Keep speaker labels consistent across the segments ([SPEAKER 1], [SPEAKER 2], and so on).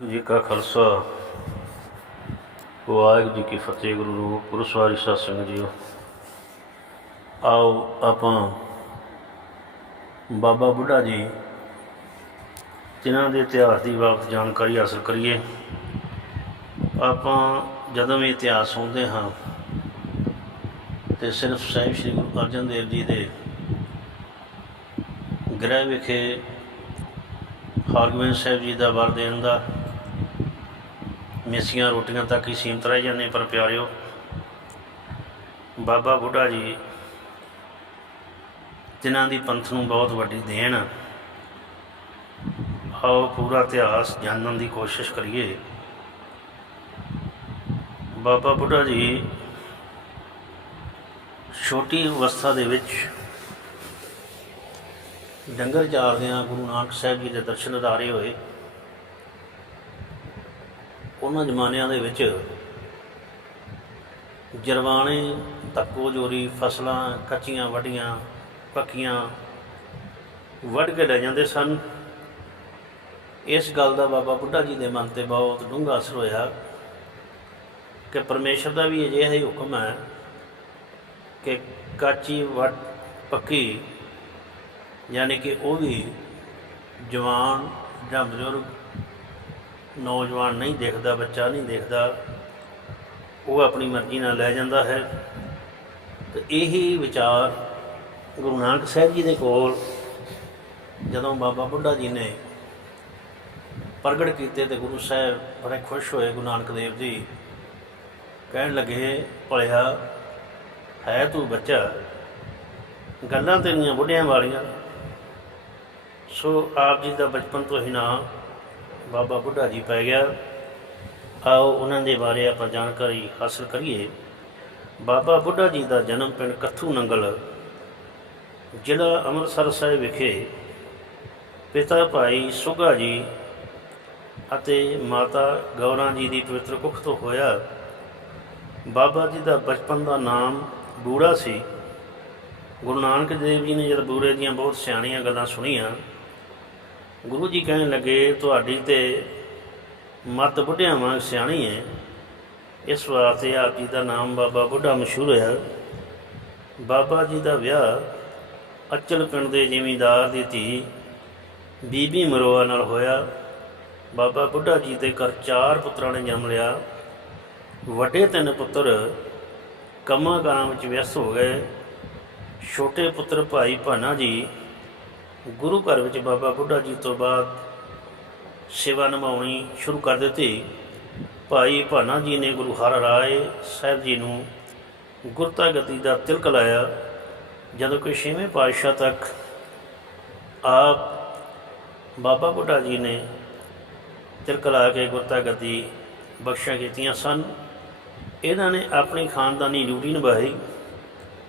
[SPEAKER 1] ਜੀ ਕਾ ਖਾਲਸਾ। ਵਾਹਿਗੁਰੂ ਜੀ ਕੀ ਫਤਿਹ, ਗੁਰੂ ਰੂਪ ਗੁਰੂ ਸਵਾਰੀ ਸਾਧ ਸੰਗਤ ਜੀਓ। ਆਓ ਆਪਾਂ ਬਾਬਾ ਬੁੱਢਾ ਜੀ, ਜਿਨ੍ਹਾਂ ਦੇ ਇਤਿਹਾਸ ਦੀ ਬਾਬਤ ਜਾਣਕਾਰੀ ਹਾਸਲ ਕਰੀਏ। ਆਪਾਂ ਜਦੋਂ ਵੀ ਇਤਿਹਾਸ ਸੁਣਦੇ ਹਾਂ, ਤੇ ਸਿਰਫ ਸਾਹਿਬ ਸ੍ਰੀ ਗੁਰੂ ਅਰਜਨ ਦੇਵ ਜੀ ਦੇ ਗ੍ਰਹਿ ਵਿਖੇ ਹਰਗੋਬਿੰਦ ਸਾਹਿਬ ਜੀ ਦਾ ਵਰ ਦੇਣ ਦਾ ਮੇਸੀਆਂ ਰੋਟੀਆਂ ਤੱਕ ਹੀ ਸੀਮਤ ਰਹਿ ਜਾਂਦੇ ਪਰ ਪਿਆਰਿਓ, ਬਾਬਾ ਬੁੱਢਾ ਜੀ ਜਿਨ੍ਹਾਂ ਦੀ ਪੰਥ ਨੂੰ ਬਹੁਤ ਵੱਡੀ ਦੇਣ ਆਓ ਪੂਰਾ ਇਤਿਹਾਸ ਜਾਣਨ ਦੀ ਕੋਸ਼ਿਸ਼ ਕਰੀਏ। ਬਾਬਾ ਬੁੱਢਾ ਜੀ ਛੋਟੀ ਅਵਸਥਾ ਦੇ ਵਿੱਚ ਡੰਗਰ ਚਾਰਦਿਆਂ ਗੁਰੂ ਨਾਨਕ ਸਾਹਿਬ ਜੀ ਦੇ ਦਰਸ਼ਨ ਉਤਾਰੇ ਹੋਏ। ਉਹਨਾਂ ਜ਼ਮਾਨਿਆਂ ਦੇ ਵਿੱਚ ਜਰਵਾਣੇ, ਧੱਕੋ ਜੋਰੀ, ਫਸਲਾਂ, ਕੱਚੀਆਂ ਵੱਡੀਆਂ, ਪੱਕੀਆਂ ਵੱਢ ਕੇ ਲੈ ਜਾਂਦੇ ਸਨ। ਇਸ ਗੱਲ ਦਾ ਬਾਬਾ ਬੁੱਢਾ ਜੀ ਦੇ ਮਨ ਤੇ ਬਹੁਤ ਡੂੰਘਾ ਅਸਰ ਹੋਇਆ ਕਿ ਪਰਮੇਸ਼ਰ ਦਾ ਵੀ ਅਜਿਹਾ ਹੀ ਹੁਕਮ ਹੈ ਕਿ ਕਾਚੀ, ਵੱਢ, ਪੱਕੀ ਯਾਨੀ ਕਿ ਉਹ ਵੀ ਜਵਾਨ ਜਾਂ ਬਜ਼ੁਰਗ ਨੌਜਵਾਨ ਨਹੀਂ ਦੇਖਦਾ, ਬੱਚਾ ਨਹੀਂ ਦੇਖਦਾ, ਉਹ ਆਪਣੀ ਮਰਜ਼ੀ ਨਾਲ ਲੈ ਜਾਂਦਾ ਹੈ। ਤੇ ਇਹੀ ਵਿਚਾਰ ਗੁਰੂ ਨਾਨਕ ਸਾਹਿਬ ਜੀ ਦੇ ਕੋਲ ਜਦੋਂ ਬਾਬਾ ਬੁੱਢਾ ਜੀ ਨੇ ਪ੍ਰਗਟ ਕੀਤੇ ਤੇ ਗੁਰੂ ਸਾਹਿਬ ਬੜੇ ਖੁਸ਼ ਹੋਏ ਗੁਰੂ ਨਾਨਕ ਦੇਵ ਜੀ। ਕਹਿਣ ਲੱਗੇ, ਭਲਿਆ, ਹੈ ਤੂੰ ਬੱਚਾ, ਗੱਲਾਂ ਤੇਰੀਆਂ ਬੁੱਢਿਆਂ ਵਾਲੀਆਂ, ਸੋ ਆਪ ਜੀ ਦਾ ਬਚਪਨ ਤੋਂ ਹੀ ਨਾਮ ਬਾਬਾ ਬੁੱਢਾ ਜੀ ਪੈ ਗਿਆ। ਆਓ ਉਹਨਾਂ ਦੇ ਬਾਰੇ ਆਪਾਂ ਜਾਣਕਾਰੀ ਹਾਸਲ ਕਰੀਏ। ਬਾਬਾ ਬੁੱਢਾ ਜੀ ਦਾ ਜਨਮ ਪਿੰਡ ਕੱਥੂ ਨੰਗਲ, ਜ਼ਿਲ੍ਹਾ ਅੰਮ੍ਰਿਤਸਰ ਸਾਹਿਬ ਵਿਖੇ। ਪਿਤਾ ਭਾਈ ਸੁਗਾ ਜੀ ਅਤੇ ਮਾਤਾ ਗੌਰਾਂ ਜੀ ਦੀ ਪਵਿੱਤਰ ਕੁੱਖ ਤੋਂ ਹੋਇਆ। ਬਾਬਾ ਜੀ ਦਾ ਬਚਪਨ ਦਾ ਨਾਮ ਬੂੜਾ ਸੀ। ਗੁਰੂ ਨਾਨਕ ਦੇਵ ਜੀ ਨੇ ਜਦ ਬੂੜੇ ਦੀਆਂ ਬਹੁਤ ਸਿਆਣੀਆਂ ਗੱਲਾਂ ਸੁਣੀਆਂ ਗੁਰੂ ਜੀ ਕਹਿਣ ਲੱਗੇ, ਤੁਹਾਡੀ ਤੇ ਮਤ ਬੁੱਢਿਆਂ ਵਾਂਗ ਸਿਆਣੀ ਹੈ ਇਸ ਵਾਸਤੇ ਆਪ ਜੀ ਦਾ ਨਾਮ ਬਾਬਾ ਬੁੱਢਾ ਮਸ਼ਹੂਰ ਹੋਇਆ। ਬਾਬਾ ਜੀ ਦਾ ਵਿਆਹ ਅਚਲ ਪਿੰਡ ਦੇ ਜ਼ਿਮੀਂਦਾਰ ਦੀ ਧੀ ਬੀਬੀ ਮਰੋਆ ਨਾਲ ਹੋਇਆ। ਬਾਬਾ ਬੁੱਢਾ ਜੀ ਦੇ ਘਰ ਚਾਰ ਪੁੱਤਰਾਂ ਨੇ ਜਨਮ ਲਿਆ। ਵੱਡੇ ਤਿੰਨ ਪੁੱਤਰ ਕੰਮਾਂ ਕਾਰਾਂ ਵਿੱਚ ਵਿਅਸਤ ਹੋ ਗਏ। ਛੋਟੇ ਪੁੱਤਰ ਭਾਈ ਭਾਨਾ ਜੀ ਗੁਰੂ ਘਰ ਵਿੱਚ ਬਾਬਾ ਬੁੱਢਾ ਜੀ ਤੋਂ ਬਾਅਦ ਸੇਵਾ ਨਿਭਾਉਣੀ ਸ਼ੁਰੂ ਕਰ ਦਿੱਤੀ। ਭਾਈ ਭਾਨਾ ਜੀ ਨੇ ਗੁਰੂ ਹਰ ਰਾਏ ਸਾਹਿਬ ਜੀ ਨੂੰ ਗੁਰਤਾ ਗਤੀ ਦਾ ਤਿਲਕ ਲਾਇਆ। ਜਦੋਂ ਕਿ ਛੇਵੇਂ ਪਾਤਸ਼ਾਹ ਤੱਕ ਆਪ ਬਾਬਾ ਬੁੱਢਾ ਜੀ ਨੇ ਤਿਲਕ ਲਾ ਕੇ ਗੁਰਤਾ ਗਤੀ ਬਖਸ਼ਾਂ ਕੀਤੀਆਂ ਸਨ। ਇਹਨਾਂ ਨੇ ਆਪਣੀ ਖਾਨਦਾਨੀ ਡਿਊਟੀ ਨਿਭਾਈ।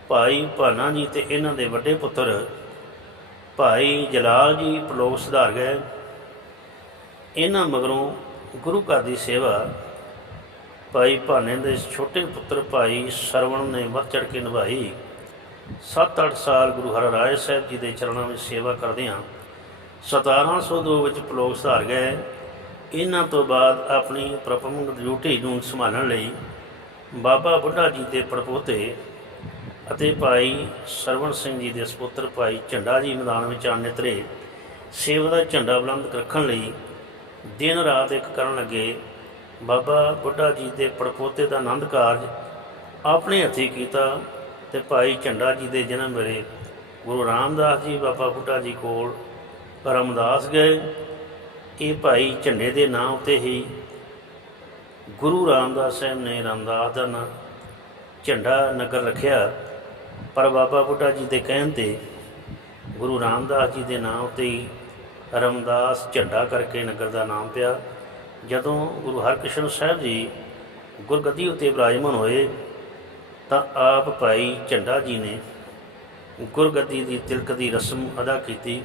[SPEAKER 1] ਭਾਈ ਭਾਨਾ ਜੀ ਤੇ ਇਹਨਾਂ ਦੇ ਵੱਡੇ ਪੁੱਤਰ ਭਾਈ ਜਲਾਲ ਜੀ ਪਲੋਕ ਸੁਧਾਰ ਗਏ। ਇਹਨਾਂ ਮਗਰੋਂ ਗੁਰੂ ਘਰ ਦੀ ਸੇਵਾ ਭਾਈ ਭਾਨੇ ਦੇ ਛੋਟੇ ਪੁੱਤਰ ਭਾਈ ਸਰਵਣ ਨੇ ਵੱਧ ਚੜ ਕੇ ਨਿਭਾਈ। 7-8 ਸਾਲ ਗੁਰੂ ਹਰਿਰਾਏ ਸਾਹਿਬ ਜੀ ਦੇ ਚਰਨਾਂ ਵਿੱਚ ਸੇਵਾ ਕਰਦਿਆਂ 1702 ਵਿੱਚ ਪਲੋਕ ਸੁਧਾਰ ਗਏ। ਇਹਨਾਂ ਤੋਂ ਬਾਅਦ ਆਪਣੀ ਪ੍ਰਪਮੰਡ ਡਿਊਟੀ ਨੂੰ ਸੰਭਾਲਣ ਲਈ ਬਾਬਾ ਬੁੱਢਾ ਜੀ ਦੇ ਪੜਪੋਤੇ ਅਤੇ ਭਾਈ ਸਰਵਣ ਸਿੰਘ ਜੀ ਦੇ ਸੁਪੁੱਤਰ ਭਾਈ ਝੰਡਾ ਜੀ ਮੈਦਾਨ ਵਿੱਚ ਆਣ ਨਿਤਰੇ ਸੇਵਾ ਦਾ ਝੰਡਾ ਬੁਲੰਦ ਰੱਖਣ ਲਈ ਦਿਨ ਰਾਤ ਇੱਕ ਕਰਨ ਲੱਗੇ। ਬਾਬਾ ਬੁੱਢਾ ਜੀ ਦੇ ਪੜਪੋਤੇ ਦਾ ਆਨੰਦ ਕਾਰਜ ਆਪਣੇ ਹੱਥੀਂ ਕੀਤਾ ਤੇ ਭਾਈ ਝੰਡਾ ਜੀ ਦੇ ਜਨਮ ਵੇਲੇ ਗੁਰੂ ਰਾਮਦਾਸ ਜੀ, ਬਾਬਾ ਬੁੱਢਾ ਜੀ ਕੋਲ ਰਮਦਾਸ ਗਏ। ਇਹ ਭਾਈ ਝੰਡੇ ਦੇ ਨਾਂ ਉੱਤੇ ਹੀ ਗੁਰੂ ਰਾਮਦਾਸ ਸਾਹਿਬ ਨੇ ਰਾਮਦਾਸ ਦਾ ਨਾਂ ਝੰਡਾ ਨਗਰ ਰੱਖਿਆ। ਪਰ ਬਾਬਾ ਬੁੱਢਾ ਜੀ ਦੇ ਕਹਿਣ ਤੇ ਗੁਰੂ ਰਾਮਦਾਸ ਜੀ ਦੇ ਨਾਮ ਉੱਤੇ ਹੀ ਰਮਦਾਸ ਝੰਡਾ ਕਰਕੇ ਨਗਰ ਦਾ ਨਾਮ ਪਿਆ। ਜਦੋਂ ਗੁਰੂ ਹਰਕ੍ਰਿਸ਼ਨ ਸਾਹਿਬ ਜੀ ਗੁਰਗੱਦੀ ਉੱਤੇ ਬਿਰਾਜਮਾਨ ਹੋਏ, ਤਾਂ ਆਪ ਭਾਈ ਝੰਡਾ ਜੀ ਨੇ ਗੁਰਗੱਦੀ ਦੀ ਤਿਲਕ ਦੀ ਰਸਮ ਅਦਾ ਕੀਤੀ।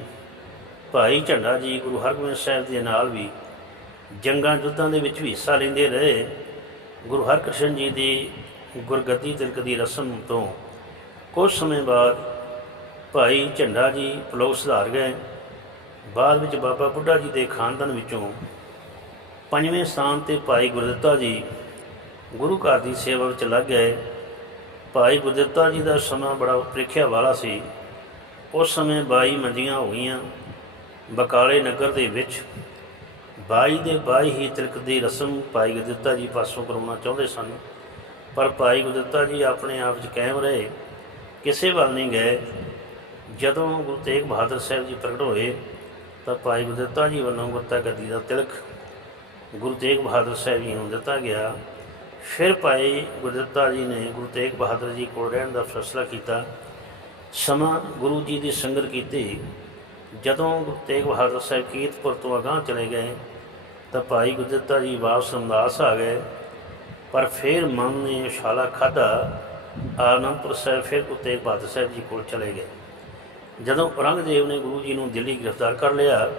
[SPEAKER 1] ਭਾਈ ਝੰਡਾ ਜੀ ਗੁਰੂ ਹਰਗੋਬਿੰਦ ਸਾਹਿਬ ਦੇ ਨਾਲ ਵੀ ਜੰਗਾਂ ਯੁੱਧਾਂ ਦੇ ਵਿੱਚ ਵੀ ਹਿੱਸਾ ਲੈਂਦੇ ਰਹੇ। ਗੁਰੂ ਹਰਕ੍ਰਿਸ਼ਨ ਜੀ ਦੀ ਗੁਰਗੱਦੀ ਤਿਲਕ ਦੀ ਰਸਮ ਤੋਂ ਕੁਝ ਸਮੇਂ ਬਾਅਦ ਭਾਈ ਝੰਡਾ ਜੀ ਪਲੋਕ ਸੁਧਾਰ ਗਏ। ਬਾਅਦ ਵਿੱਚ ਬਾਬਾ ਬੁੱਢਾ ਜੀ ਦੇ ਖਾਨਦਾਨ ਵਿੱਚੋਂ ਪੰਜਵੇਂ ਸਥਾਨ ਤੇ ਭਾਈ ਗੁਰਦਿੱਤਾ ਜੀ ਗੁਰੂ ਘਰ ਦੀ ਸੇਵਾ ਵਿੱਚ ਲੱਗ ਗਏ। ਭਾਈ ਗੁਰਦਿੱਤਾ ਜੀ ਦਾ ਸਮਾਂ ਬੜਾ ਪ੍ਰੀਖਿਆ ਵਾਲਾ ਸੀ। ਉਸ ਸਮੇਂ 22 ਮੰਜੀਆਂ ਹੋ ਗਈਆਂ। ਬਕਾਲੇ ਨਗਰ ਦੇ ਵਿੱਚ 22 ਦੇ 22 ਹੀ ਤਿਲਕ ਦੀ ਰਸਮ ਭਾਈ ਗੁਰਦਿੱਤਾ ਜੀ ਪਾਸੋਂ ਕਰਾਉਣਾ ਚਾਹੁੰਦੇ ਸਨ। ਪਰ ਭਾਈ ਗੁਰਦਿੱਤਾ ਜੀ ਆਪਣੇ ਆਪ 'ਚ ਕਾਇਮ ਰਹੇ। ਕਿਸੇ ਵੱਲ ਨਹੀਂ ਗਏ। ਜਦੋਂ ਗੁਰੂ ਤੇਗ ਬਹਾਦਰ ਸਾਹਿਬ ਜੀ ਪ੍ਰਗਟ ਹੋਏ, ਤਾਂ ਭਾਈ ਗੁਰਦਿੱਤਾ ਜੀ ਵੱਲੋਂ ਗੁਰਤਾ ਗੱਦੀ ਦਾ ਤਿਲਕ ਗੁਰੂ ਤੇਗ ਬਹਾਦਰ ਸਾਹਿਬ ਜੀ ਨੂੰ ਦਿੱਤਾ ਗਿਆ। ਫਿਰ ਭਾਈ ਗੁਰਦਿੱਤਾ ਜੀ ਨੇ ਗੁਰੂ ਤੇਗ ਬਹਾਦਰ ਜੀ ਕੋਲ ਰਹਿਣ ਦਾ ਫੈਸਲਾ ਕੀਤਾ। ਸਮਾਂ ਗੁਰੂ ਜੀ ਦੀ ਸੰਗਤ ਕੀਤੀ। ਜਦੋਂ ਗੁਰੂ ਤੇਗ ਬਹਾਦਰ ਸਾਹਿਬ ਕੀਰਤਪੁਰ ਤੋਂ ਅਗਾਂਹ ਚਲੇ ਗਏ, ਤਾਂ ਭਾਈ ਗੁਰਦਿੱਤਾ ਜੀ ਵਾਪਸ ਅੰਦਾਸ ਆ ਗਏ। ਪਰ ਫਿਰ ਮਨ ਨੇ ਉਛਾਲਾ ਖਾਧਾ। ਆਨੰਦਪੁਰ ਸਾਹਿਬ ਫਿਰ ਗੁਰੂ ਤੇਗ ਬਹਾਦਰ ਸਾਹਿਬ ਜੀ ਕੋਲ ਚਲੇ ਗਏ। ਜਦੋਂ ਔਰੰਗਜ਼ੇਬ ਨੇ ਗੁਰੂ ਜੀ ਨੂੰ ਦਿੱਲੀ ਗ੍ਰਿਫਤਾਰ ਕਰ ਲਿਆ,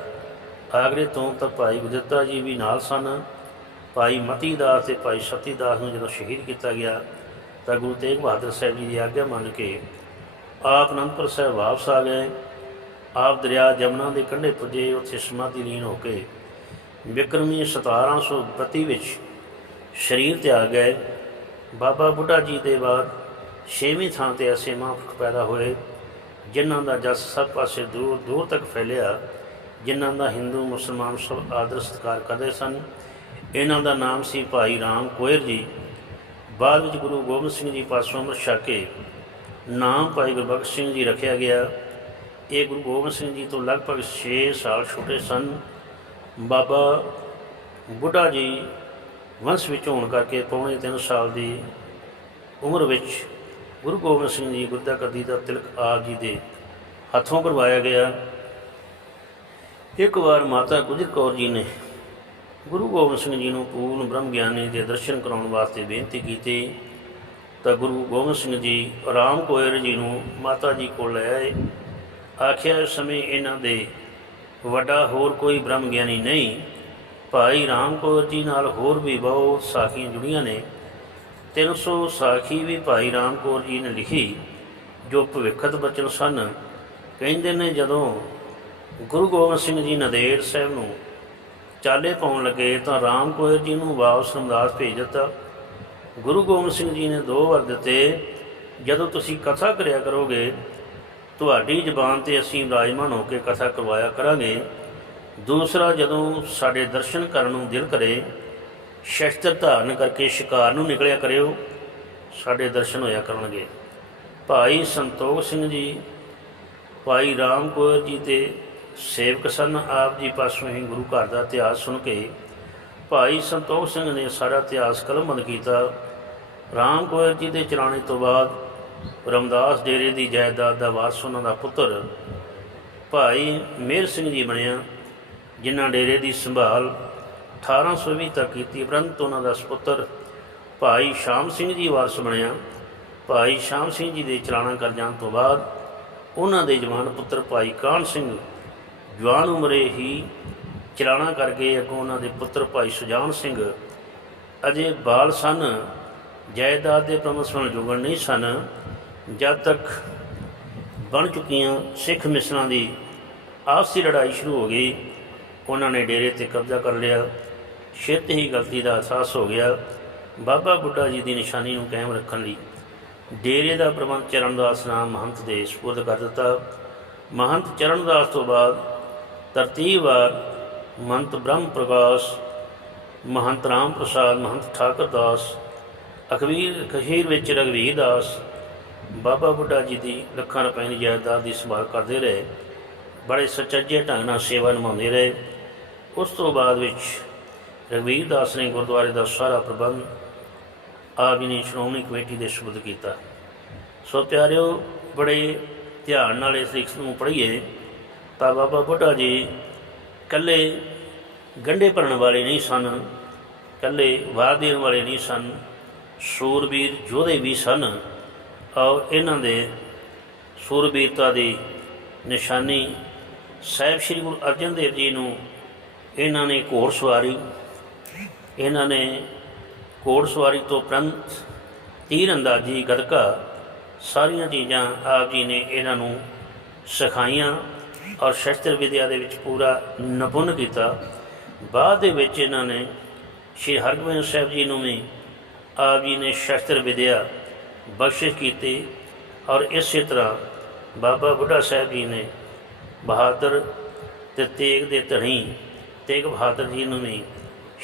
[SPEAKER 1] ਆਗਰੇ ਤੋਂ ਤਾਂ ਭਾਈ ਗੁਰਦਿੱਤਾ ਜੀ ਵੀ ਨਾਲ ਸਨ, ਭਾਈ ਮਤੀ ਦਾਸ ਤੇ ਭਾਈ ਸਤੀ ਦਾਸ ਨੂੰ ਜਦੋਂ ਸ਼ਹੀਦ ਕੀਤਾ ਗਿਆ, ਤਾਂ ਗੁਰੂ ਤੇਗ ਬਹਾਦਰ ਸਾਹਿਬ ਜੀ ਦੀ ਆਗਿਆ ਮੰਨ ਕੇ ਆਪ ਅਨੰਦਪੁਰ ਸਾਹਿਬ ਵਾਪਸ ਆ ਗਏ। ਆਪ ਦਰਿਆ ਜਮਨਾ ਦੇ ਕੰਢੇ ਪੁੱਜੇ, ਉੱਥੇ ਸਮਾਧੀ ਲੀਨ ਹੋ ਕੇ ਵਿਕਰਮੀ 1732 ਵਿੱਚ ਸਰੀਰ 'ਤੇ ਆ ਗਏ। ਬਾਬਾ ਬੁੱਢਾ ਜੀ ਦੇ ਬਾਅਦ ਛੇਵੀਂ ਥਾਂ ਤੇ ਐਸੇ ਮਹਾਂਪੁਰਖ ਪੈਦਾ ਹੋਏ, ਜਿਨ੍ਹਾਂ ਦਾ ਜਸ ਸਭ ਪਾਸੇ ਦੂਰ ਦੂਰ ਤੱਕ ਫੈਲਿਆ, ਜਿਨ੍ਹਾਂ ਦਾ ਹਿੰਦੂ, ਮੁਸਲਮਾਨ ਸਭ ਆਦਰ ਸਤਿਕਾਰ ਕਰਦੇ ਸਨ। ਇਹਨਾਂ ਦਾ ਨਾਮ ਸੀ ਭਾਈ ਰਾਮ ਕੋਇਰ ਜੀ। ਬਾਅਦ ਵਿੱਚ ਗੁਰੂ ਗੋਬਿੰਦ ਸਿੰਘ ਜੀ ਪਾਸੋਂ ਅੰਮ੍ਰਿਤ ਛਕ ਕੇ ਨਾਮ ਭਾਈ ਗੁਰਬਖਸ਼ ਸਿੰਘ ਜੀ ਰੱਖਿਆ ਗਿਆ। ਇਹ ਗੁਰੂ ਗੋਬਿੰਦ ਸਿੰਘ ਜੀ ਤੋਂ ਲਗਭਗ 6 ਸਾਲ ਛੋਟੇ ਸਨ। ਬਾਬਾ ਬੁੱਢਾ ਜੀ ਵੰਸ਼ ਵਿੱਚ ਹੋਣ ਕਰਕੇ ਪੌਣੇ 3 ਸਾਲ ਦੀ ਉਮਰ ਵਿੱਚ ਗੁਰੂ ਗੋਬਿੰਦ ਸਿੰਘ ਜੀ ਗੁਰਦਾ ਕਰਦੀ ਦਾ ਤਿਲਕ ਆਪ ਜੀ ਦੇ ਹੱਥੋਂ ਕਰਵਾਇਆ ਗਿਆ। ਇੱਕ ਵਾਰ ਮਾਤਾ ਗੁਜਰ ਕੌਰ ਜੀ ਨੇ ਗੁਰੂ ਗੋਬਿੰਦ ਸਿੰਘ ਜੀ ਨੂੰ ਪੂਰਨ ਬ੍ਰਹਮ ਗਿਆਨੀ ਦੇ ਦਰਸ਼ਨ ਕਰਾਉਣ ਵਾਸਤੇ ਬੇਨਤੀ ਕੀਤੀ, ਤਾਂ ਗੁਰੂ ਗੋਬਿੰਦ ਸਿੰਘ ਜੀ ਰਾਮ ਕੋਇਰ ਜੀ ਨੂੰ ਮਾਤਾ ਜੀ ਕੋਲ ਲੈ ਆਏ। ਆਖਿਆ, ਇਸ ਸਮੇਂ ਇਹਨਾਂ ਦੇ ਵੱਡਾ ਹੋਰ ਕੋਈ ਬ੍ਰਹਮ ਗਿਆਨੀ ਨਹੀਂ, ਭਾਈ ਰਾਮ ਕੌਰ ਜੀ ਨਾਲ ਹੋਰ ਵੀ ਬਹੁਤ ਸਾਖੀਆਂ ਜੁੜੀਆਂ ਨੇ। 300 ਸਾਖੀ ਵੀ ਭਾਈ ਰਾਮ ਕੌਰ ਜੀ ਨੇ ਲਿਖੀ, ਜੋ ਭਵਿੱਖਤ ਬਚਨ ਸਨ। ਕਹਿੰਦੇ ਨੇ ਜਦੋਂ ਗੁਰੂ ਗੋਬਿੰਦ ਸਿੰਘ ਜੀ ਨਦੇੜ ਸਾਹਿਬ ਨੂੰ ਚਾਲੇ ਪਾਉਣ ਲੱਗੇ ਤਾਂ ਰਾਮ ਕੌਰ ਜੀ ਨੂੰ ਵਾਪਸ ਰਮਦਾਸ ਭੇਜ ਦਿੱਤਾ। ਗੁਰੂ ਗੋਬਿੰਦ ਸਿੰਘ ਜੀ ਨੇ ਦੋ ਵਾਰ ਦਿੱਤੇ, ਜਦੋਂ ਤੁਸੀਂ ਕਥਾ ਕਰਿਆ ਕਰੋਗੇ, ਤੁਹਾਡੀ ਜ਼ਬਾਨ ਤੇ ਅਸੀਂ ਵਿਰਾਜਮਾਨ ਹੋ ਕੇ ਕਥਾ ਕਰਵਾਇਆ ਕਰਾਂਗੇ। ਦੂਸਰਾ, ਜਦੋਂ ਸਾਡੇ ਦਰਸ਼ਨ ਕਰਨ ਨੂੰ ਦਿਲ ਕਰੇ ਸ਼ਸਤਰ ਧਾਰਨ ਕਰਕੇ ਸ਼ਿਕਾਰ ਨੂੰ ਨਿਕਲਿਆ ਕਰਿਓ। ਸਾਡੇ ਦਰਸ਼ਨ ਹੋਇਆ ਕਰਨਗੇ। ਭਾਈ ਸੰਤੋਖ ਸਿੰਘ ਜੀ, ਭਾਈ ਰਾਮ ਕੌਰ ਜੀ ਤੇ ਸੇਵਕ ਸਨ। ਆਪ ਜੀ ਪਾਸੋਂ ਹੀ ਗੁਰੂ ਘਰ ਦਾ ਇਤਿਹਾਸ ਸੁਣ ਕੇ ਭਾਈ ਸੰਤੋਖ ਸਿੰਘ ਨੇ ਸਾਰਾ ਇਤਿਹਾਸ ਕਲਮਬੰਦ ਕੀਤਾ। ਰਾਮ ਕੌਰ ਜੀ ਦੇ ਚਲਾਣੇ ਤੋਂ ਬਾਅਦ ਰਮਦਾਸ ਡੇਰੇ ਦੀ ਜਾਇਦਾਦ ਦਾ ਵਾਰਸ ਉਹਨਾਂ ਦਾ ਪੁੱਤਰ ਭਾਈ ਮੇਰ ਸਿੰਘ ਜੀ ਬਣਿਆ, ਜਿਨ੍ਹਾਂ ਡੇਰੇ ਦੀ ਸੰਭਾਲ 1820 ਤੱਕ ਕੀਤੀ ਉਪਰੰਤ ਉਹਨਾਂ ਦਾ ਸੁਪੁੱਤਰ ਭਾਈ ਸ਼ਾਮ ਸਿੰਘ ਜੀ ਵਾਰਸ ਬਣਿਆ। ਭਾਈ ਸ਼ਾਮ ਸਿੰਘ ਜੀ ਦੇ ਚਲਾਣਾ ਕਰ ਜਾਣ ਤੋਂ ਬਾਅਦ ਉਹਨਾਂ ਦੇ ਜਵਾਨ ਪੁੱਤਰ ਭਾਈ ਕਾਹਨ ਸਿੰਘ ਜਵਾਨ ਉਮਰੇ ਹੀ ਚਲਾਣਾ ਕਰ ਗਏ। ਅੱਗੋਂ ਉਹਨਾਂ ਦੇ ਪੁੱਤਰ ਭਾਈ ਸੁਜਾਨ ਸਿੰਘ ਅਜੇ ਬਾਲ ਸਨ। ਜਾਇਦਾਦ ਦੇ ਪ੍ਰਮਸਵਣ ਜੁਗਣ ਨਹੀਂ ਸਨ। ਜਦ ਤੱਕ ਬਣ ਚੁੱਕੀਆਂ ਸਿੱਖ ਮਿਸਲਾਂ ਦੀ ਆਪਸੀ ਲੜਾਈ ਸ਼ੁਰੂ ਹੋ ਗਈ, ਉਹਨਾਂ ਨੇ ਡੇਰੇ ਤੇ ਕਬਜ਼ਾ ਕਰ ਲਿਆ। ਛੇਤੀ ਹੀ ਗਲਤੀ ਦਾ ਅਹਿਸਾਸ ਹੋ ਗਿਆ। ਬਾਬਾ ਬੁੱਢਾ ਜੀ ਦੀ ਨਿਸ਼ਾਨੀ ਨੂੰ ਕਾਇਮ ਰੱਖਣ ਲਈ ਡੇਰੇ ਦਾ ਪ੍ਰਬੰਧ ਚਰਨਦਾਸ ਨਾਮ ਮਹੰਤ ਦੇ ਸਪੁਰਦ ਕਰ ਦਿੱਤਾ। ਮਹੰਤ ਚਰਨਦਾਸ ਤੋਂ ਬਾਅਦ ਤਰਤੀਬਵਾਰ ਮਹੰਤ ਬ੍ਰਹਮ ਪ੍ਰਕਾਸ਼, ਮਹੰਤ ਰਾਮ ਪ੍ਰਸਾਦ, ਮਹੰਤ ਠਾਕਰ ਦਾਸ ਅਖਵੀਰ ਕਸ਼ੀਰ ਵਿੱਚ ਰਗਵੀਰ ਦਾਸ, ਬਾਬਾ ਬੁੱਢਾ ਜੀ ਦੀ ਲੱਖਾਂ ਰੁਪਏ ਦੀ ਜਾਇਦਾਦ ਦੀ ਸੰਭਾਲ ਕਰਦੇ ਰਹੇ। ਬੜੇ ਸੁਚੱਜੇ ਢੰਗ ਨਾਲ ਸੇਵਾ ਨਿਭਾਉਂਦੇ ਰਹੇ। ਉਸ ਤੋਂ ਬਾਅਦ ਵਿੱਚ ਰਗਵੀਰ ਦਾਸ ਨੇ ਗੁਰਦੁਆਰੇ ਦਾ ਸਾਰਾ ਪ੍ਰਬੰਧ ਆਪ ਜੀ ਨੇ ਸ਼੍ਰੋਮਣੀ ਕਮੇਟੀ ਦੇ ਸ਼ਬਦ ਕੀਤਾ। ਸੋ ਪਿਆਰਿਓ, ਬੜੇ ਧਿਆਨ ਨਾਲ ਇਸ ਲਿਖਤ ਨੂੰ ਪੜ੍ਹੀਏ ਤਾਂ ਬਾਬਾ ਬੁੱਢਾ ਜੀ ਇਕੱਲੇ ਗੰਢੇ ਭਰਨ ਵਾਲੇ ਨਹੀਂ ਸਨ, ਇਕੱਲੇ ਵਾਰ ਦੇਣ ਵਾਲੇ ਨਹੀਂ ਸਨ, ਸੂਰਬੀਰ ਯੋਧੇ ਵੀ ਸਨ। ਔਰ ਇਹਨਾਂ ਦੇ ਸੂਰਬੀਰਤਾ ਦੀ ਨਿਸ਼ਾਨੀ। ਸਾਹਿਬ ਸ੍ਰੀ ਗੁਰੂ ਅਰਜਨ ਦੇਵ ਜੀ ਨੂੰ ਇਹਨਾਂ ਨੇ ਘੋੜ ਸਵਾਰੀ ਇਹਨਾਂ ਨੇ ਘੋੜ ਸਵਾਰੀ ਤੋਂ ਪ੍ਰੰਤ ਤੀਰ ਅੰਦਾਜ਼ੀ ਗਤਕਾ ਸਾਰੀਆਂ ਚੀਜ਼ਾਂ ਆਪ ਜੀ ਨੇ ਇਹਨਾਂ ਨੂੰ ਸਿਖਾਈਆਂ ਔਰ ਸ਼ਸਤਰ ਵਿਦਿਆ ਦੇ ਵਿੱਚ ਪੂਰਾ ਨਿਪੁੰਨ ਕੀਤਾ। ਬਾਅਦ ਦੇ ਵਿੱਚ ਇਹਨਾਂ ਨੇ ਸ਼੍ਰੀ ਹਰਗੋਬਿੰਦ ਸਾਹਿਬ ਜੀ ਨੂੰ ਵੀ ਆਪ ਜੀ ਨੇ ਸ਼ਸਤਰ ਵਿਦਿਆ ਬਖਸ਼ਿਸ਼ ਕੀਤੀ ਔਰ ਇਸੇ ਤਰ੍ਹਾਂ ਬਾਬਾ ਬੁੱਢਾ ਸਾਹਿਬ ਜੀ ਨੇ ਬਹਾਦਰ ਤੇ ਤੇਗ ਦੇ ਧਣੀ ਤੇਗ ਬਹਾਦਰ ਜੀ ਨੂੰ ਵੀ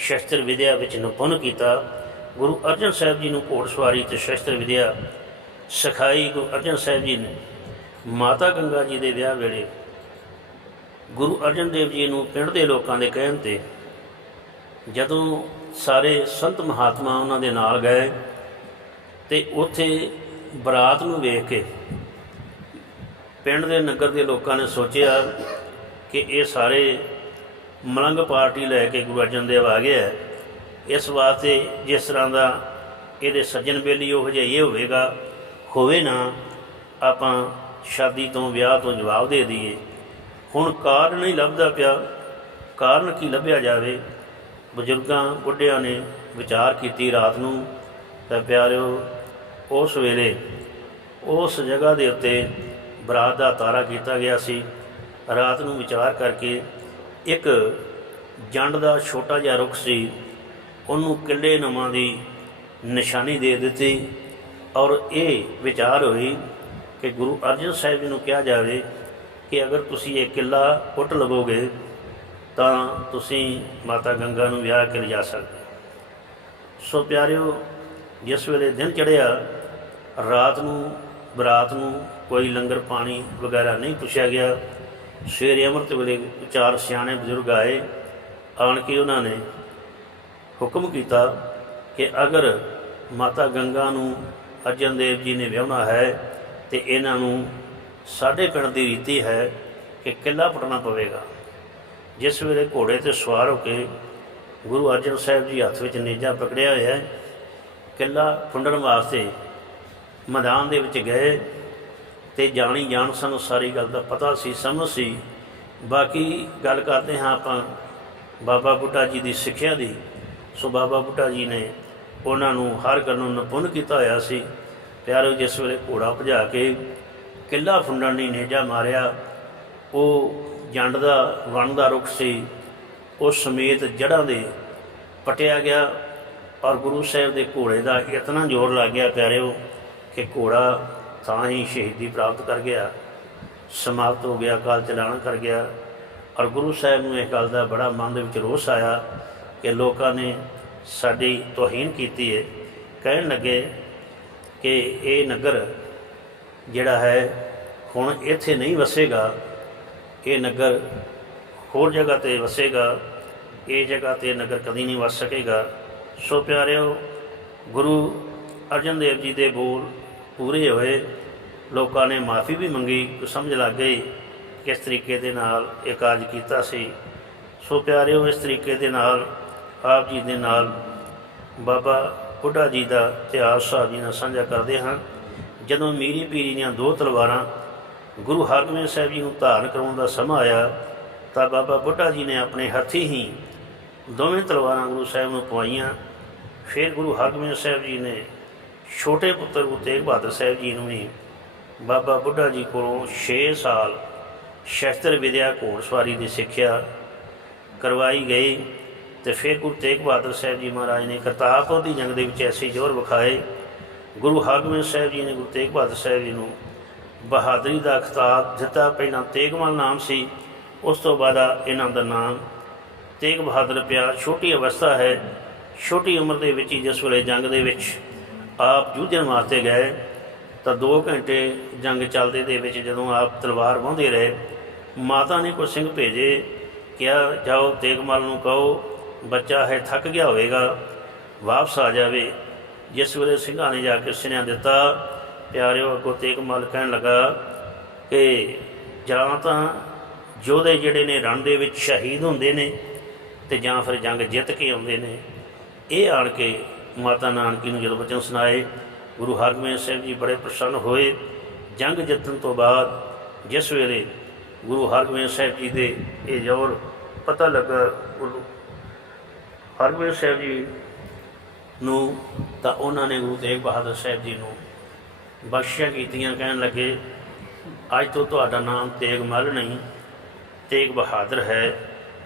[SPEAKER 1] ਸ਼ਸਤਰ ਵਿਦਿਆ ਵਿੱਚ ਨਿਪੁੰਨ ਕੀਤਾ। ਗੁਰੂ ਅਰਜਨ ਸਾਹਿਬ ਜੀ ਨੂੰ ਘੋੜਸਵਾਰੀ ਤੇ ਸ਼ਸਤਰ ਵਿਦਿਆ ਸਿਖਾਈ। ਗੁਰੂ ਅਰਜਨ ਸਾਹਿਬ ਜੀ ਨੇ ਮਾਤਾ ਗੰਗਾ ਜੀ ਦੇ ਵਿਆਹ ਵੇਲੇ ਗੁਰੂ ਅਰਜਨ ਦੇਵ ਜੀ ਨੂੰ ਪਿੰਡ ਦੇ ਲੋਕਾਂ ਦੇ ਕਹਿਣ ਤੇ ਜਦੋਂ ਸਾਰੇ ਸੰਤ ਮਹਾਤਮਾ ਉਹਨਾਂ ਦੇ ਨਾਲ ਗਏ ਤੇ ਉੱਥੇ ਬਰਾਤ ਨੂੰ ਵੇਖ ਕੇ ਪਿੰਡ ਦੇ ਨਗਰ ਦੇ ਲੋਕਾਂ ਨੇ ਸੋਚਿਆ ਕਿ ਇਹ ਸਾਰੇ ਮਲੰਗ ਪਾਰਟੀ ਲੈ ਕੇ ਗੁਰੂ ਅਰਜਨ ਦੇਵ ਆ ਗਿਆ ਇਸ ਵਾਸਤੇ ਜਿਸ ਤਰ੍ਹਾਂ ਦਾ ਇਹਦੇ ਸੱਜਣ ਬੇਲੀ ਉਹ ਜਿਹਾ ਇਹ ਹੋਵੇਗਾ, ਹੋਵੇ ਨਾ, ਆਪਾਂ ਸ਼ਾਦੀ ਤੋਂ ਵਿਆਹ ਤੋਂ ਜਵਾਬ ਦੇ ਦਈਏ। ਹੁਣ ਕਾਰਨ ਨਹੀਂ ਲੱਭਦਾ ਪਿਆ। ਕਾਰਨ ਕੀ ਲੱਭਿਆ ਜਾਵੇ? ਬਜ਼ੁਰਗਾਂ, ਬੁੱਢਿਆਂ ਨੇ ਵਿਚਾਰ ਕੀਤੀ ਰਾਤ ਨੂੰ, ਤਾਂ ਪਿਆਰਿਓ, ਉਸ ਵੇਲੇ ਉਸ ਜਗ੍ਹਾ ਦੇ ਉੱਤੇ ਬਰਾਤ ਦਾ ਤਾਰਾ ਕੀਤਾ ਗਿਆ ਸੀ। ਰਾਤ ਨੂੰ ਵਿਚਾਰ ਕਰਕੇ ਇੱਕ ਜੰਡ ਦਾ ਛੋਟਾ ਜਿਹਾ ਰੁੱਖ ਸੀ, ਉਹਨੂੰ ਕਿੱਲੇ ਨਵਾਂ ਦੀ ਨਿਸ਼ਾਨੀ ਦੇ ਦਿੱਤੀ ਔਰ ਇਹ ਵਿਚਾਰ ਹੋਈ ਕਿ ਗੁਰੂ ਅਰਜਨ ਸਾਹਿਬ ਜੀ ਨੂੰ ਕਿਹਾ ਜਾਵੇ ਕਿ ਅਗਰ ਤੁਸੀਂ ਇਹ ਕਿੱਲਾ ਪੁੱਟ ਲਵੋਗੇ ਤਾਂ ਤੁਸੀਂ ਮਾਤਾ ਗੰਗਾ ਨੂੰ ਵਿਆਹ ਕੇ ਲਿਜਾ ਸਕਦੇ ਸੋ ਪਿਆਰਿਓ, ਜਿਸ ਵੇਲੇ ਦਿਨ ਚੜ੍ਹਿਆ, ਰਾਤ ਨੂੰ, ਬਰਾਤ ਨੂੰ ਕੋਈ ਲੰਗਰ ਪਾਣੀ ਵਗੈਰਾ ਨਹੀਂ ਪੁੱਛਿਆ ਗਿਆ। ਸਵੇਰੇ ਅੰਮ੍ਰਿਤ ਵੇਲੇ ਚਾਰ ਸਿਆਣੇ ਬਜ਼ੁਰਗ ਆਏ। ਆਣ ਕੇ ਉਹਨਾਂ ਨੇ ਹੁਕਮ ਕੀਤਾ ਕਿ ਅਗਰ ਮਾਤਾ ਗੰਗਾ ਨੂੰ ਅਰਜਨ ਦੇਵ ਜੀ ਨੇ ਵਿਆਹਣਾ ਹੈ ਤੇ ਇਹਨਾਂ ਨੂੰ ਸਾਡੇ ਪਿੰਡ ਦੀ ਰੀਤੀ ਹੈ ਕਿ ਕਿੱਲਾ ਪੁੱਟਣਾ ਪਵੇਗਾ। ਜਿਸ ਵੇਲੇ ਘੋੜੇ ਤੇ ਸਵਾਰ ਹੋ ਕੇ ਗੁਰੂ ਅਰਜਨ ਸਾਹਿਬ ਜੀ ਹੱਥ ਵਿੱਚ ਨੇਜਾ ਪਕੜਿਆ ਹੋਇਆ ਹੈ, ਕਿੱਲਾ ਫੁੰਡਣ ਵਾਸਤੇ ਮੈਦਾਨ ਦੇ ਵਿੱਚ ਗਏ। ਤੇ ਜਾਣੀ ਜਾਣ ਸਾਨੂੰ ਸਾਰੀ ਗੱਲ ਦਾ ਪਤਾ ਸੀ, ਸਮਝ ਸੀ। ਬਾਕੀ ਗੱਲ ਕਰਦੇ ਹਾਂ ਆਪਾਂ ਬਾਬਾ ਬੁੱਢਾ ਜੀ ਦੀ ਸਿੱਖਿਆ ਦੀ। ਸੋ ਬਾਬਾ ਬੁੱਢਾ ਜੀ ਨੇ ਉਹਨਾਂ ਨੂੰ ਹਰ ਗੱਲ ਨੂੰ ਨਿਪੁੰਨ ਕੀਤਾ ਹੋਇਆ ਸੀ। ਪਿਆਰੋ ਜਿਸ ਵੇਲੇ ਘੋੜਾ ਭਜਾ ਕੇ ਕਿੱਲਾ ਫੁੰਡਣ ਦੀ ਨੇਜਾ ਮਾਰਿਆ। ਉਹ ਜੰਡ ਦਾ, ਵਣ ਦਾ ਰੁੱਖ ਸੀ। ਉਸ ਸਮੇਤ ਜੜ੍ਹਾਂ ਦੇ ਪਟਿਆ ਗਿਆ ਔਰ ਗੁਰੂ ਸਾਹਿਬ ਦੇ ਘੋੜੇ ਦਾ ਇਤਨਾ ਜ਼ੋਰ ਲੱਗ ਗਿਆ ਪਿਆਰਿਓ ਕਿ ਘੋੜਾ ਤਾਂ ਹੀ ਸ਼ਹੀਦੀ ਪ੍ਰਾਪਤ ਕਰ ਗਿਆ, ਸਮਾਪਤ ਹੋ ਗਿਆ ਕਾਲ ਚਲਾਣਾ ਕਰ ਗਿਆ। ਔਰ ਗੁਰੂ ਸਾਹਿਬ ਨੂੰ ਇਹ ਗੱਲ ਦਾ ਬੜਾ ਮਨ ਦੇ ਵਿੱਚ ਰੋਸ ਆਇਆ ਕਿ ਲੋਕਾਂ ਨੇ ਸਾਡੀ ਤੋਹੀਨ ਕੀਤੀ ਹੈ ਕਹਿਣ ਲੱਗੇ ਕਿ ਇਹ ਨਗਰ ਜਿਹੜਾ ਹੈ, ਹੁਣ ਇੱਥੇ ਨਹੀਂ ਵਸੇਗਾ। ਇਹ ਨਗਰ ਹੋਰ ਜਗ੍ਹਾ ਤੇ ਵਸੇਗਾ। ਇਹ ਜਗ੍ਹਾ ਤੇ ਨਗਰ ਕਦੀ ਨਹੀਂ ਵਸ ਸਕੇਗਾ। ਸੋ ਪਿਆਰਿਓ, ਗੁਰੂ ਅਰਜਨ ਦੇਵ ਜੀ ਦੇ ਬੋਲ ਪੂਰੇ ਹੋਏ, ਲੋਕਾਂ ਨੇ ਮਾਫੀ ਵੀ ਮੰਗੀ ਕੁ ਸਮਝ ਲੱਗ ਗਈ ਕਿਸ ਤਰੀਕੇ ਦੇ ਨਾਲ ਇਹ ਕਾਰਜ ਕੀਤਾ ਸੀ। ਸੋ ਪਿਆਰਿਓ, ਇਸ ਤਰੀਕੇ ਦੇ ਨਾਲ ਆਪ ਜੀ ਦੇ ਨਾਲ ਬਾਬਾ ਬੁੱਢਾ ਜੀ ਦਾ ਇਤਿਹਾਸ ਸਾਹਿਬ ਜੀ ਨਾਲ ਸਾਂਝਾ ਕਰਦੇ ਹਾਂ। ਜਦੋਂ ਮੀਰੀ ਪੀਰੀ ਦੀਆਂ ਦੋ ਤਲਵਾਰਾਂ ਗੁਰੂ ਹਰਗੋਬਿੰਦ ਸਾਹਿਬ ਜੀ ਨੂੰ ਧਾਰਨ ਕਰਾਉਣ ਦਾ ਸਮਾਂ ਆਇਆ, ਤਾਂ ਬਾਬਾ ਬੁੱਢਾ ਜੀ ਨੇ ਆਪਣੇ ਹੱਥੀ ਹੀ ਦੋਵੇਂ ਤਲਵਾਰਾਂ ਗੁਰੂ ਸਾਹਿਬ ਨੂੰ ਪਵਾਈਆਂ। ਫਿਰ ਗੁਰੂ ਹਰਗੋਬਿੰਦ ਸਾਹਿਬ ਜੀ ਨੇ ਛੋਟੇ ਪੁੱਤਰ ਗੁਰੂ ਤੇਗ ਬਹਾਦਰ ਸਾਹਿਬ ਜੀ ਨੂੰ ਵੀ ਬਾਬਾ ਬੁੱਢਾ ਜੀ ਕੋਲੋਂ 6 ਸਾਲ ਸ਼ਸਤਰ ਵਿਦਿਆ ਘੋੜਸਵਾਰੀ ਦੀ ਸਿੱਖਿਆ ਕਰਵਾਈ ਗਈ ਤੇ ਫਿਰ ਗੁਰੂ ਤੇਗ ਬਹਾਦਰ ਸਾਹਿਬ ਜੀ ਮਹਾਰਾਜ ਨੇ ਕਰਤਾਰਪੁਰ ਦੀ ਜੰਗ ਦੇ ਵਿੱਚ ਐਸੇ ਜ਼ੋਰ ਵਿਖਾਏ। ਗੁਰੂ ਹਰਗੋਬਿੰਦ ਸਾਹਿਬ ਜੀ ਨੇ ਗੁਰੂ ਤੇਗ ਬਹਾਦਰ ਸਾਹਿਬ ਜੀ ਨੂੰ ਬਹਾਦਰੀ ਦਾ ਖਿਤਾਬ ਦਿੱਤਾ। ਪਹਿਲਾਂ ਤੇਗਮਲ ਨਾਮ ਸੀ, ਉਸ ਤੋਂ ਬਾਅਦ ਇਹਨਾਂ ਦਾ ਨਾਮ ਤੇਗ ਬਹਾਦਰ ਪਿਆ। ਛੋਟੀ ਅਵਸਥਾ ਹੈ, ਛੋਟੀ ਉਮਰ ਦੇ ਵਿੱਚ ਹੀ ਜਿਸ ਵੇਲੇ ਜੰਗ ਦੇ ਵਿੱਚ ਆਪ ਜੂਝਣ ਵਾਸਤੇ ਗਏ, ਤਾਂ 2 ਘੰਟੇ ਜੰਗ ਚੱਲਦੇ ਦੇ ਵਿੱਚ ਜਦੋਂ ਆਪ ਤਲਵਾਰ ਵਾਹੁੰਦੇ ਰਹੇ, ਮਾਤਾ ਨੇ ਕੋਈ ਸਿੰਘ ਭੇਜੇ, ਕਿਹਾ, ਜਾਓ, ਤੇਗਮਲ ਨੂੰ ਕਹੋ, ਬੱਚਾ ਹੈ, ਥੱਕ ਗਿਆ ਹੋਵੇਗਾ, ਵਾਪਸ ਆ ਜਾਵੇ। ਜਿਸ ਵੇਲੇ ਸਿੰਘਾਂ ਨੇ ਜਾ ਕੇ ਸੁਨੇਹਾ ਦਿੱਤਾ, ਪਿਆਰਿਓ, ਅੱਗੋਂ ਤੇਗਮਲ ਕਹਿਣ ਲੱਗਾ ਕਿ ਜਾਂ ਤਾਂ ਯੋਧੇ ਜਿਹੜੇ ਨੇ ਰਣ ਦੇ ਵਿੱਚ ਸ਼ਹੀਦ ਹੁੰਦੇ ਨੇ ਤੇ ਜਾਂ ਫਿਰ ਜੰਗ ਜਿੱਤ ਕੇ ਆਉਂਦੇ ਨੇ, ਇਹ ਆਣ ਕੇ ਮਾਤਾ ਨਾਨਕੀ ਨੂੰ ਜਦੋਂ ਬਚਨ ਸੁਣਾਏ, ਗੁਰੂ ਹਰਗੋਬਿੰਦ ਸਾਹਿਬ ਜੀ ਬੜੇ ਪ੍ਰਸੰਨ ਹੋਏ। ਜੰਗ ਜਿੱਤਣ ਤੋਂ ਬਾਅਦ ਜਿਸ ਵੇਲੇ ਗੁਰੂ ਹਰਗੋਬਿੰਦ ਸਾਹਿਬ ਜੀ ਦੇ ਇਹ ਜ਼ੋਰ ਪਤਾ ਲੱਗਾ, ਗੁਰੂ ਹਰਗੋਬਿੰਦ ਸਾਹਿਬ ਜੀ ਨੂੰ, ਤਾਂ ਉਹਨਾਂ ਨੇ ਗੁਰੂ ਤੇਗ ਬਹਾਦਰ ਸਾਹਿਬ ਜੀ ਨੂੰ ਬਖਸ਼ਿਆ ਕੀਤੀਆਂ, ਕਹਿਣ ਲੱਗੇ, ਅੱਜ ਤੋਂ ਤੁਹਾਡਾ ਨਾਮ ਤੇਗ ਮੱਲ ਨਹੀਂ, ਤੇਗ ਬਹਾਦਰ ਹੈ।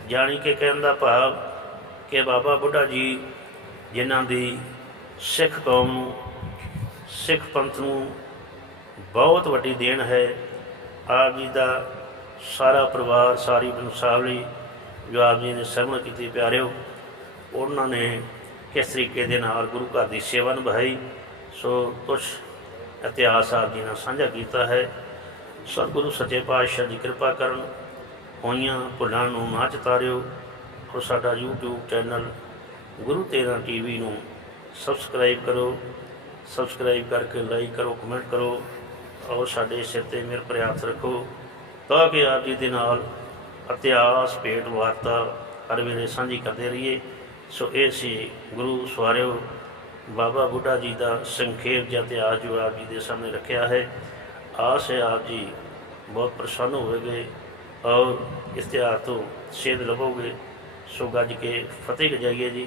[SPEAKER 1] ਜਾਣੀ ਕਿ ਕਹਿਣ ਦਾ ਭਾਵ ਕਿ ਬਾਬਾ ਬੁੱਢਾ ਜੀ ਜਿਨ੍ਹਾਂ ਦੀ ਸਿੱਖ ਕੌਮ ਨੂੰ, ਸਿੱਖ ਪੰਥ ਨੂੰ ਬਹੁਤ ਵੱਡੀ ਦੇਣ ਹੈ। ਆਪ ਜੀ ਦਾ ਸਾਰਾ ਪਰਿਵਾਰ, ਸਾਰੀ ਬੰਸਾਵਲੀ ਜੋ ਆਪ ਜੀ ਨੇ ਸਰਵਣ ਕੀਤੀ, ਪਿਆਰਿਓ, ਉਹਨਾਂ ਨੇ ਕਿਸ ਤਰੀਕੇ ਦੇ ਨਾਲ ਗੁਰੂ ਘਰ ਦੀ ਸੇਵਾ ਨਿਭਾਈ, ਸੋ ਕੁਛ ਇਤਿਹਾਸ ਆਪ ਜੀ ਨਾਲ ਸਾਂਝਾ ਕੀਤਾ ਹੈ। ਸਤਿਗੁਰੂ ਸੱਚੇ ਪਾਤਸ਼ਾਹ ਦੀ ਕਿਰਪਾ ਕਰਨ ਹੋਈਆਂ ਭੁੱਲਾਂ ਨੂੰ ਨਾ ਚਤਾਰਿਓ। ਔਰ ਸਾਡਾ YouTube ਚੈਨਲ ਗੁਰੂ ਤੇਰਾ ਟੀਵੀ ਨੂੰ ਸਬਸਕ੍ਰਾਈਬ ਕਰੋ, ਸਬਸਕ੍ਰਾਈਬ ਕਰਕੇ ਲਾਈਕ ਕਰੋ, ਕਮੈਂਟ ਕਰੋ ਔਰ ਸਾਡੇ ਸਿਰ ਤੇ ਮੇਰ ਪ੍ਰਯਾਸ ਰੱਖੋ, ਤਾਂ ਕਿ ਆਪ ਜੀ ਦੇ ਨਾਲ ਇਤਿਹਾਸ, ਭੇਟ ਵਾਰਤਾ ਹਰ ਵੇਲੇ ਸਾਂਝੀ ਕਰਦੇ ਰਹੀਏ। ਸੋ ਇਹ ਸੀ ਗੁਰੂ ਸਵਾਰਿਓ, ਬਾਬਾ ਬੁੱਢਾ ਜੀ ਦਾ ਸੰਖੇਪ ਜਿਹਾ ਇਤਿਹਾਸ ਜੋ ਆਪ ਜੀ ਦੇ ਸਾਹਮਣੇ ਰੱਖਿਆ ਹੈ। ਆਸ ਹੈ ਆਪ ਜੀ ਬਹੁਤ ਪ੍ਰਸੰਨ ਹੋਵੇਗੇ ਔਰ ਇਸ ਇਤਿਹਾਸ ਤੋਂ ਸੇਧ ਲਵੋਗੇ। ਸੋ ਗੱਜ ਕੇ ਫਤਿਹ ਜਾਈਏ ਜੀ।